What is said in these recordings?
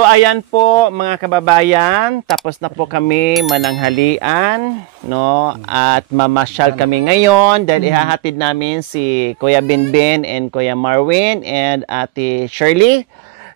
So ayan po mga kababayan, tapos na po kami mananghalian, no? At mamasyal kami ngayon dahil ihahatid namin si Kuya Binbin and Kuya Marwin and Ate Shirley.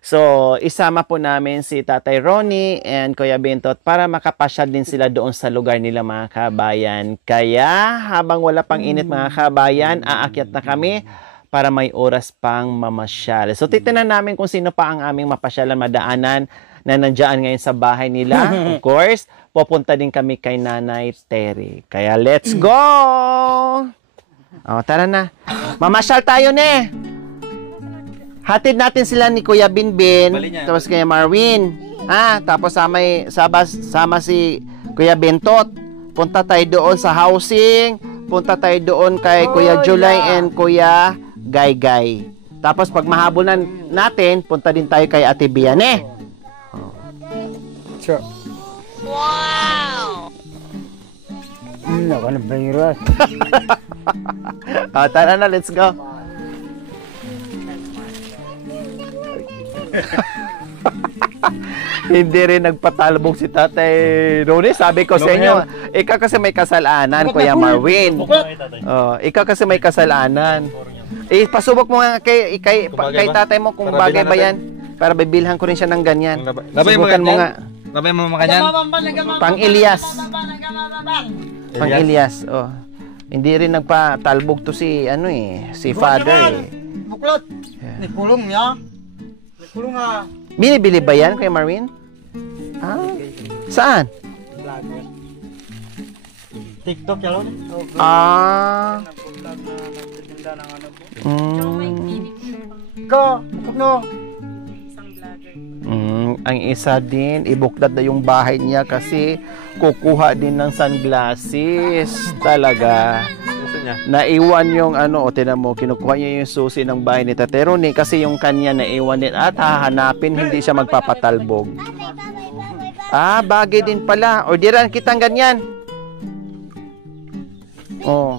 So isama po namin si Tatay Ronnie and Kuya Bintot para makapasyal din sila doon sa lugar nila mga kababayan. Kaya habang wala pang init mga kababayan, aakyat na kami para may oras pang mamasyal. So, titignan namin kung sino pa ang aming mapasyalan, madaanan na nandiyan ngayon sa bahay nila. Of course, pupunta din kami kay Nanay Terry. Kaya, let's go! O, tara na. Mamasyal tayo, ne! Hatid natin sila ni Kuya Binbin, tapos kay Marwin. Tapos sama si Kuya Bentot. Punta tayo doon sa housing. Punta tayo doon kay Kuya July and Kuya Gay. Tapos pag mahabol natin, punta din tayo kay Ate Biane. Sure. Wow! Naka na virus. Tara na, let's go. Hindi rin nagpatalbog si Tatay Ronnie. Sabi ko sa inyo, ikaw kasi may kasalanan, Kuya Marwin. Ikaw kasi may kasalanan. Pasubok mo nga kay tatay mo kung bagay ba yan. Para bibilhan ko rin siya ng ganyan. Subukan mo nga. Labay mo mga ganyan. Pang Elias. Pang Elias. Oh. Hindi rin nagpatalbog to si si father eh. Buklot. Ni pulong niya. Ni pulong nga. Binibili ba yan kay Marwin? Saan? TikTok yan. Ang isa din, ibuklad na yung bahay niya kasi kukuha din ng sunglasses. Talaga. Naiwan yung tinan mo, kinukuha niya yung susi ng bahay ni Tatay Ronnie kasi yung kanya naiwan din at hahanapin, hindi siya magpapatalbog. Bagay din pala. Orderan kitang ganyan.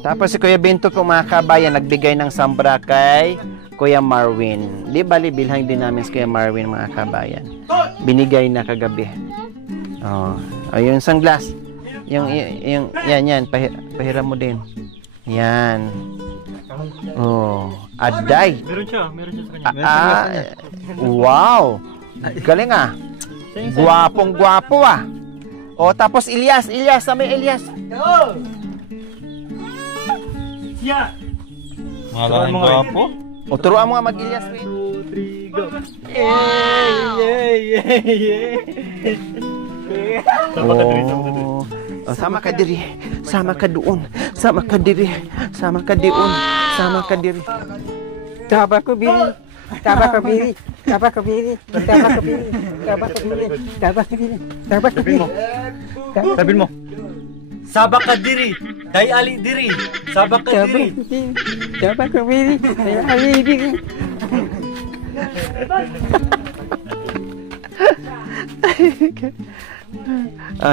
Tapos si Kuya Bintot po mga kabayan, nagbigay ng sambra kay Kuya Marwin. Di bali, bilhang din namin si Kuya Marwin mga kabayan. Binigay na kagabi. Yung sunglass. Yan. Pahiram mo din. Yan. Aday. Meron siya sa kanya. Wow. Galing Guwapong-gwapo tapos Elias, sabi Elias. Mga laking gwapo. Turuan mo nga mag-Elias. 2, 3, go. Sama ka diri. Sama ka doon. Sama ka diri. Sama ka diun. Sama ka diri. Taba ko bili. Taba ko bili. Taba ko bili. Taba ko bili. Taba ko bili. Taba ko bili. Taba ko bili. Sabihin mo. Sabak ka diri. Kay Ali diri. Sabak ka diri. Taba ko bili. Kay Ali diri.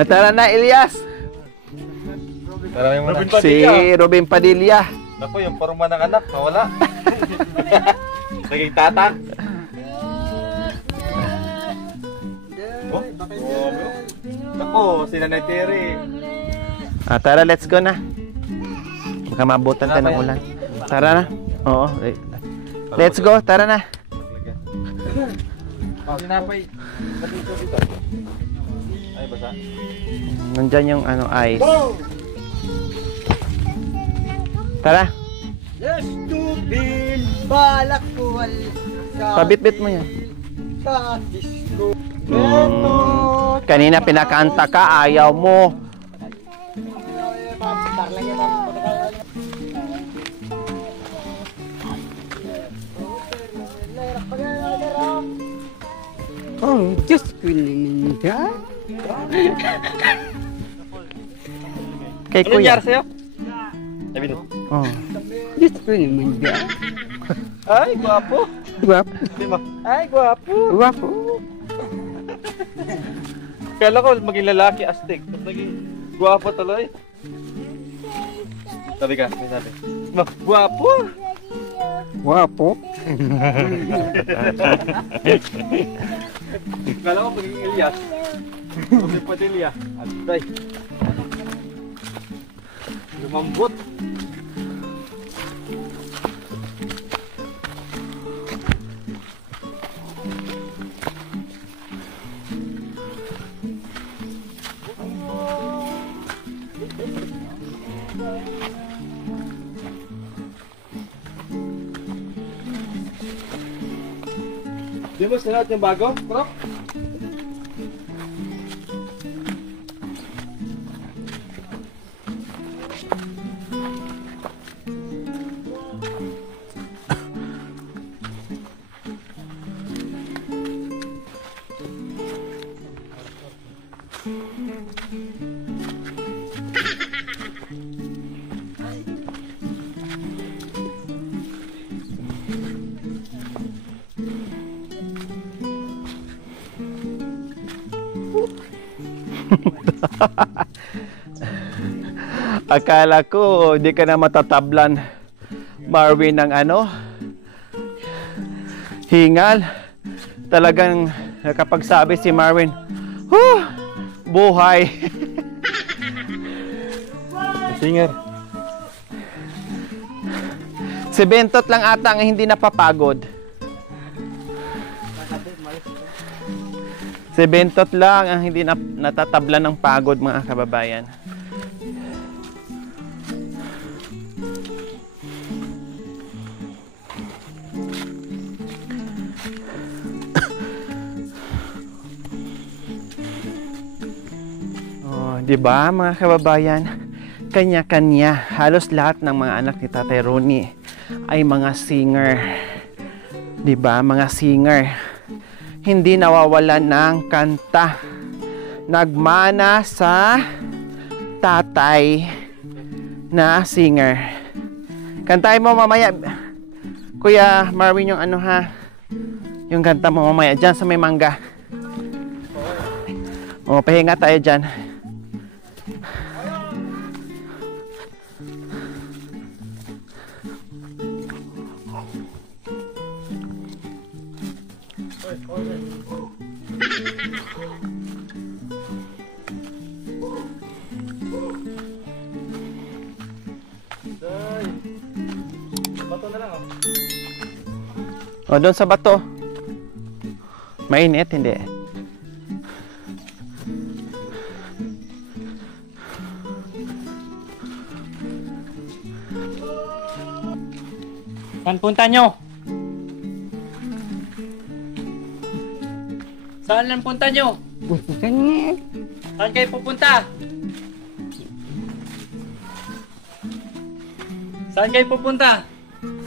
Tara na, Elias. Si Robin Padilla. Naku, yung forma ng anak, nawala. Naging tata. Naku, si Nanay Terry. Tara, let's go na. Baka mabutan tayo ng ulan. Tara na. Oo. Let's go, tara na. Sinapay. Dito. Ay, basa. Nandyan yung ice. Tara. Yes, to build balakwal. Pabitbit mo yan. Sa disco. Kanina pinakanta ka, ayaw mo. Diyos ko naman ka. Kay Kuya. sa'yo? Sabi mo. Diyos ko naman ka. Ay, gwapo. Guwapo. Ay, gwapo. Guwapo. Kala ko maging lalaki, astig. Tapos naging gwapo tuloy. Sabi ka, may sabi. Gwapo. Guwapo. Kala ko pagiging Elias. Kami Padilla. Atay. Lumambot. Di mo sinat yung bago, bro? Akala ko di ka na matatablan, Marvin, ng ano, hingal. Talagang nakapagsabi si Marvin, buhay. Singer. Si Bentot lang ata ang hindi napapagod. Si Bentot lang ang hindi natatablan ng pagod, mga kababayan. Oh, 'di ba, mga kababayan? Kanya-kanya, halos lahat ng mga anak ni Tatay Ronnie ay mga singer. 'Di ba, mga singer? Hindi nawawalan ng kanta. Nagmana sa tatay na singer. Kantahin mo mamaya, Kuya Marvin, yung ano ha, yung kanta mo mamaya dyan sa may mangga. O, pahinga tayo dyan. Bato na lang, oh. O, doon sa bato. Mainit, hindi. Saan punta nyo? Saan lang punta nyo? Bukan niya. Saan kayo pupunta? Saan kayo pupunta?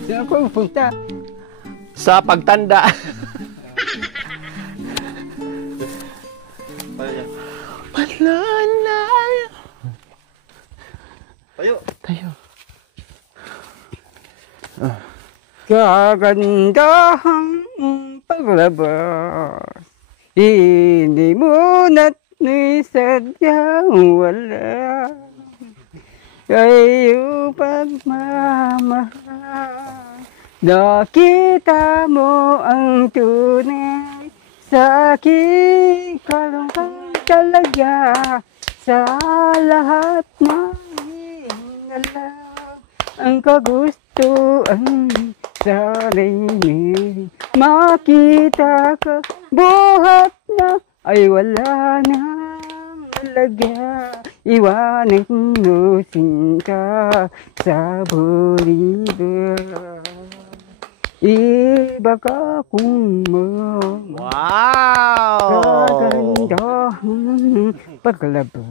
Saan ako punta? Sa pagtanda. Malala. Tayo. Tayo. Kagandahang paglabas, hindi mo na't nisadyang wala. Kayo pagmamahal, nakita mo ang tunay sa aking kalungkan talaga. Sa lahat ng hinala, ang kagustuhan sa linig. Makita ka, buhat na ay wala nang halaga. Iwanan mo sinta sa bulido. Iba ka kung Wow! kagandahang paglabas,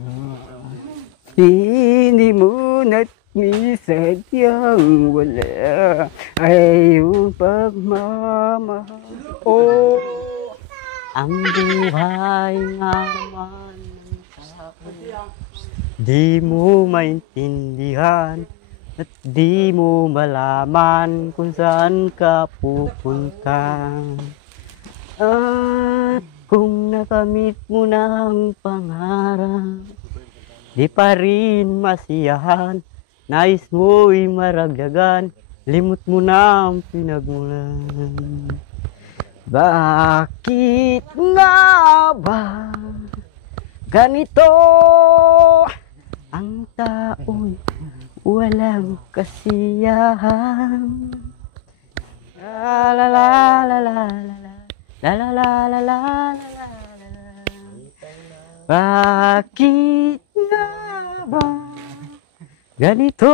hindi mo na't nisadyang wala ay yung pagmamahal. Oh, ang buhay nga naman ng tao, di mo maintindihan at di mo malaman kung saan ka pupunta. At kung nakamit mo na ang pangarap, di pa rin masiyahan. Nais mo'y maragdagan, limot mo na ang pinagmulan. Bakit nga ba ganito ang tao'y walang kasiyahan? La la la la la la la la la la la la la. Bakit nga ba ganito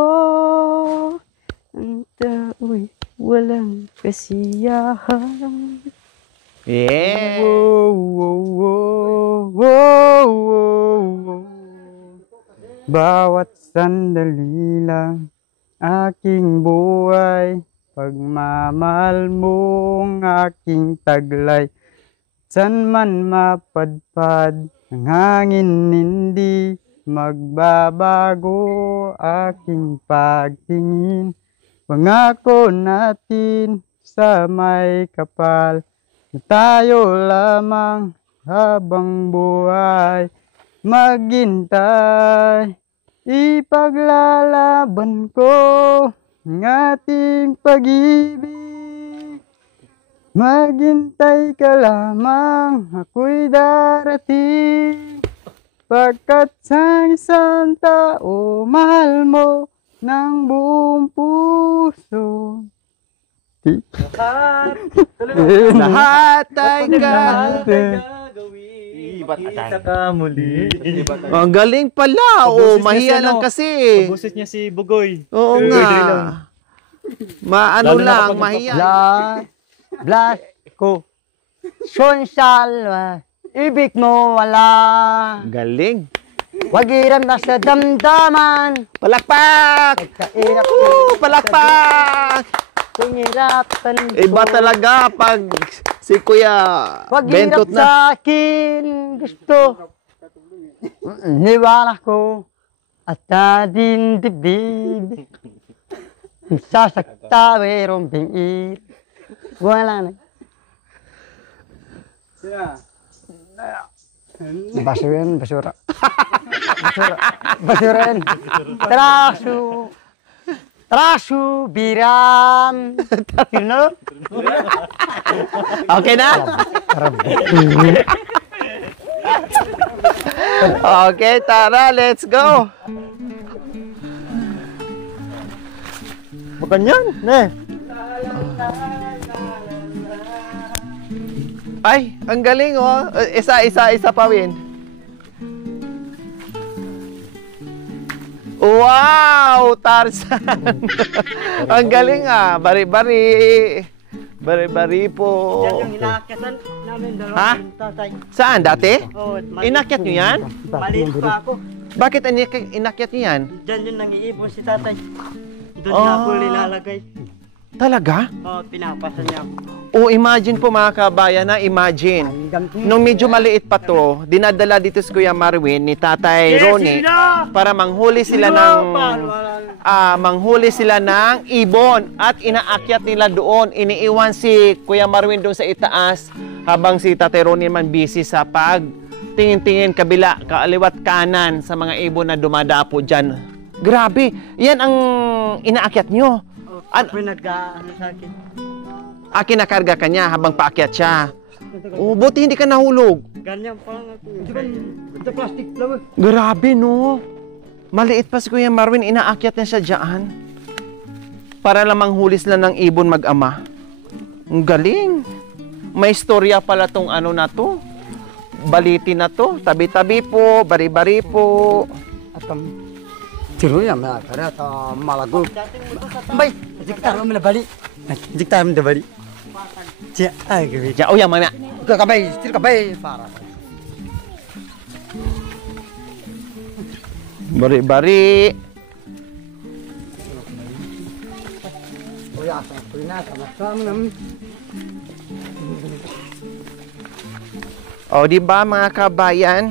ang tao'y walang kasiyahan? Yeah. Wow, wow, wow, wow, wow, wow. Bawat sandali lang aking buhay, pagmamahal mong aking taglay. San man mapadpad ang hangin, hindi magbabago aking pagtingin. Pangako natin sa may kapal na tayo lamang habang buhay maghintay. Ipaglalaban ko ang ating pag-ibig. Maghintay ka lamang, ako'y darating. Pagkat sa isang tao, mahal mo ng buong puso. Lahat ay Kita ka muli. Ang galing pala. Pabusis niya Mahiya si lang ano, kasi. Pabusit niya si Bugoy. Oo nga. Maano Lalo na lang, kapag mahiya. Blas ko. Sonsal, ibig mo wala. Galing. Wag iram na sa damdaman. Palakpak! Kairap Palakpak! Pangirapan ko. Iba talaga pag si Kuya Wag Bentot hirap na. sa akin gusto. Niwala ko at ading dibdib. Sasakta mayroong bingir. Wala na. Basura yan, basura. Basura yan. Trasu biram. You know? Okay na? Okay, tara, let's go. Ganyan, ne. Ay, ang galing oh. Isa pa, Win. Wow, Tarzan. Ang galing ah. Bari-bari. Bari-bari po. Yan yung inakyatan namin dalawa Ha? ng tatay. Saan, dati? Oh, Inakyat nyo yan? Maliit pa ako. Bakit inakyat nyo yan? Diyan yung nangiipon si tatay. Doon Oh. na ako nilalagay. Talaga? Oh, pinapasa niya ako. O imagine po mga kabayan na, imagine. Nung medyo maliit pa to, dinadala dito si Kuya Marwin ni Tatay Ronnie para manghuli sila ng ibon at inaakyat nila doon. Iniiwan si Kuya Marwin doon sa itaas habang si Tatay Ronnie man busy sa pag tingin-tingin kabila, kaaliwat kanan sa mga ibon na dumadapo dyan. Grabe, yan ang inaakyat nyo. Ako nag-ano sa akin. Kinakarga ka niya habang paakyat siya. Oh, buti hindi ka nahulog. Ganyan pa lang ako. Ito plastic lang. Grabe, no? Maliit pa si Kuya Marwin, inaakyat niya siya dyan. Para lamang hulis lang ng ibon mag-ama. Ang galing. May istorya pala tong ano na to. Baliti na to. Tabi-tabi po, bari-bari po. At tirunya na kaya ta malago. Bay, jikta mo na bali. Jikta mo na bali. Cia, ay gabi. Diyan, oh, yan mga. Kabay, tir kabay para. Bari-bari. Kuya, sa kulina sama-sama namin. O, di ba mga kabayan?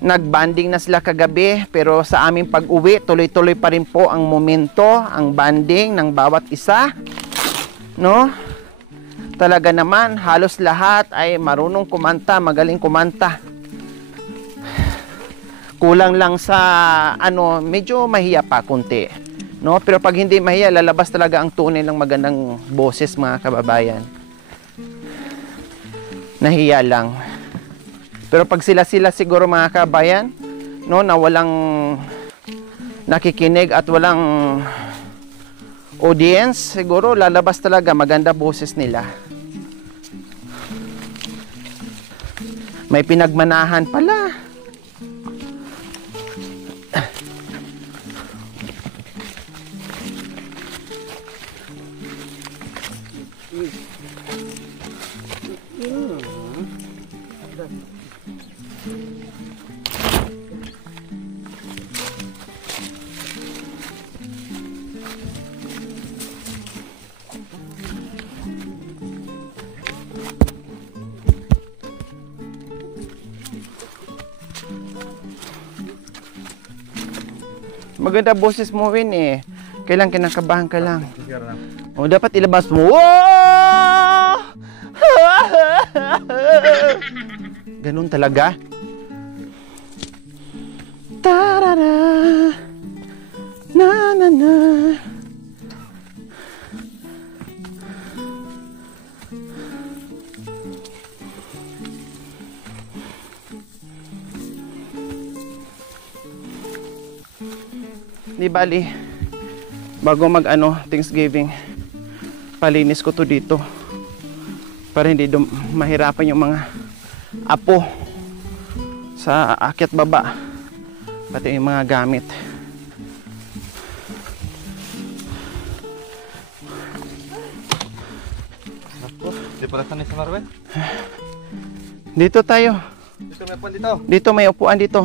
Nagbanding na sila kagabi, pero sa aming pag-uwi, tuloy-tuloy pa rin po ang momento, ang banding ng bawat isa. No? Talaga naman, halos lahat ay marunong kumanta, magaling kumanta. Kulang lang sa, medyo mahiya pa kunti. No? Pero pag hindi mahiya, lalabas talaga ang tunay ng magandang boses, mga kababayan. nahiya lang. Pero pag sila siguro mga kabayan, no, na walang nakikinig at walang audience, siguro lalabas talaga maganda boses nila. May pinagmanahan pala. Maganda boses mo, Win, eh. Kailan kinakabahan ka lang. O, dapat ilabas mo. Wow! Ganun talaga. Tarara. Na na na. Di bali, bago mag Thanksgiving, palinis ko to dito para hindi mahirapan yung mga apo sa akyat baba, pati yung mga gamit. Di pala sanay sa Marvel? Dito tayo. Dito may upuan dito. Dito may upuan dito.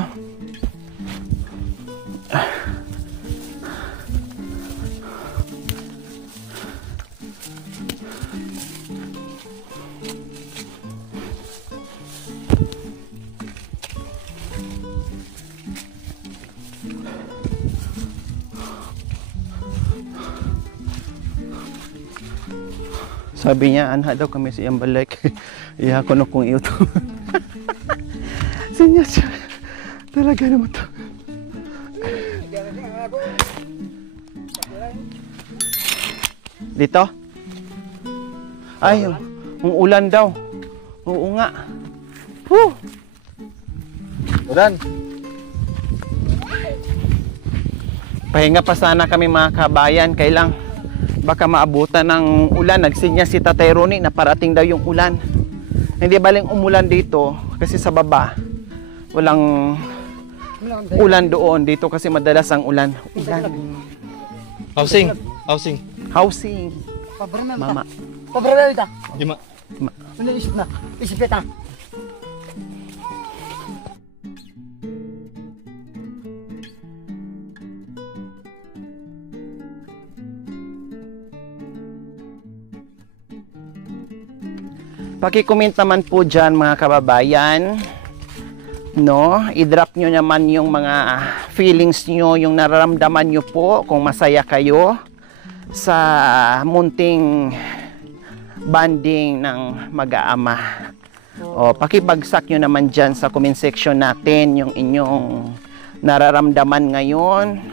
Sabi niya, anha daw kami sa iyang balik. Iya ko no kung iyo to. Sinya siya. Talaga naman to. Dito? Ay, yung ulan daw. Oo nga. Whew. Ulan. Pahinga pa sana kami mga kabayan. Kailang baka maabutan ng ulan. Nagsinya si Tatay Ronnie na parating daw yung ulan. Hindi baling umulan dito kasi sa baba walang ulan doon. Dito kasi madalas ang ulan. Housing. Housing. Mama. Pabrana ita. Ima. Ano isip na? Isip kita. Paki-comment naman po dyan mga kababayan, no? I-drop nyo naman yung mga feelings nyo, yung nararamdaman nyo po, kung masaya kayo sa munting banding ng mag-aama. O, pakibagsak nyo naman dyan sa comment section natin yung inyong nararamdaman ngayon,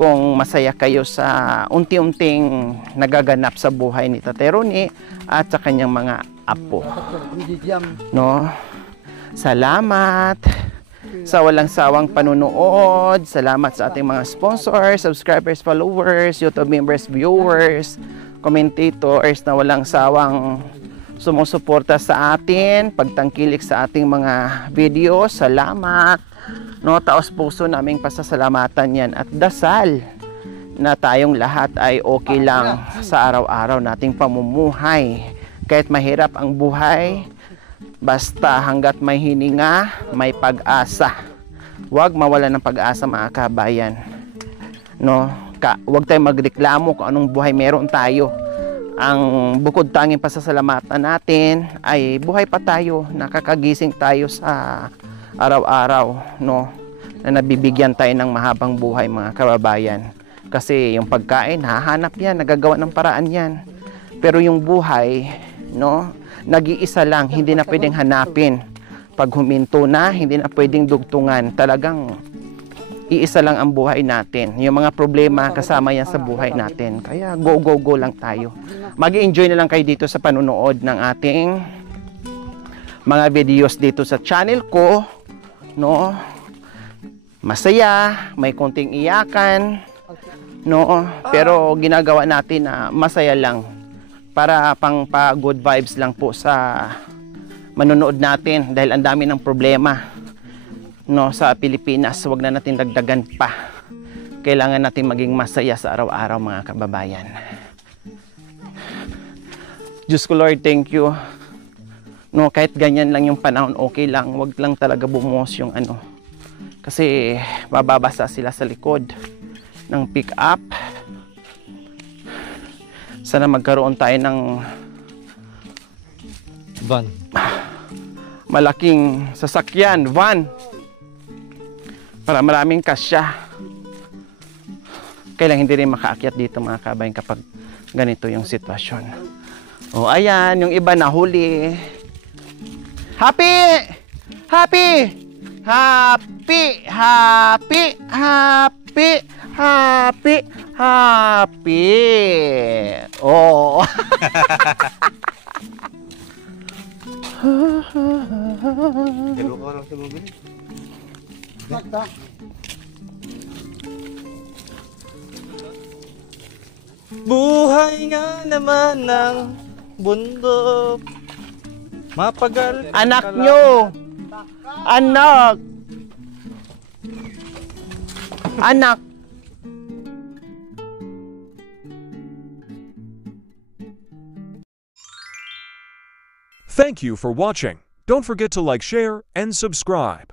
kung masaya kayo sa unti-unting nagaganap sa buhay ni Tatay Ronnie at sa kanyang mga apo. No? Salamat sa walang sawang panunood. Salamat sa ating mga sponsors, subscribers, followers, YouTube members, viewers, commentators na walang sawang sumusuporta sa atin, pagtangkilik sa ating mga video. Salamat. No, taos puso naming pasasalamatan yan at dasal na tayong lahat ay okay lang sa araw-araw nating pamumuhay. Kahit mahirap ang buhay, basta hanggat may hininga, may pag-asa. Huwag mawalan ng pag-asa mga kabayan. No, huwag tayong magreklamo kung anong buhay meron tayo. Ang bukod tanging pasasalamatan natin ay buhay pa tayo, nakakagising tayo sa araw-araw, no, na nabibigyan tayo ng mahabang buhay mga kababayan. Kasi yung pagkain, hahanap yan, nagagawa ng paraan yan. Pero yung buhay, no, nag-iisa lang, hindi na pwedeng hanapin. Pag huminto na, hindi na pwedeng dugtungan. Talagang iisa lang ang buhay natin. Yung mga problema, kasama yan sa buhay natin. Kaya go lang tayo. Mag-i-enjoy na lang kayo dito sa panunood ng ating mga videos dito sa channel ko, no? Masaya, may konting iyakan, no? Pero ginagawa natin na masaya lang para pang pa good vibes lang po sa manonood natin dahil ang dami ng problema, no, sa Pilipinas. Huwag na natin dagdagan pa. Kailangan natin maging masaya sa araw-araw, mga kababayan. Diyos ko Lord, thank you. No, kahit ganyan lang yung panahon, okay lang. Huwag lang talaga bumuhos yung ano. Kasi bababasa sila sa likod ng pick up. Sana magkaroon tayo ng Van. malaking sasakyan, van. Para maraming kasya. Kailang hindi rin makaakyat dito, mga kabayan, kapag ganito yung sitwasyon. O ayan, yung iba nahuli. Happy! Happy! Happy! Happy! Happy! Happy! Happy! Oh! Buhay nga naman ng bundok. Mapagal. Anak nyo! Anak! Anak! Thank you for watching. Don't forget to like, share, and subscribe.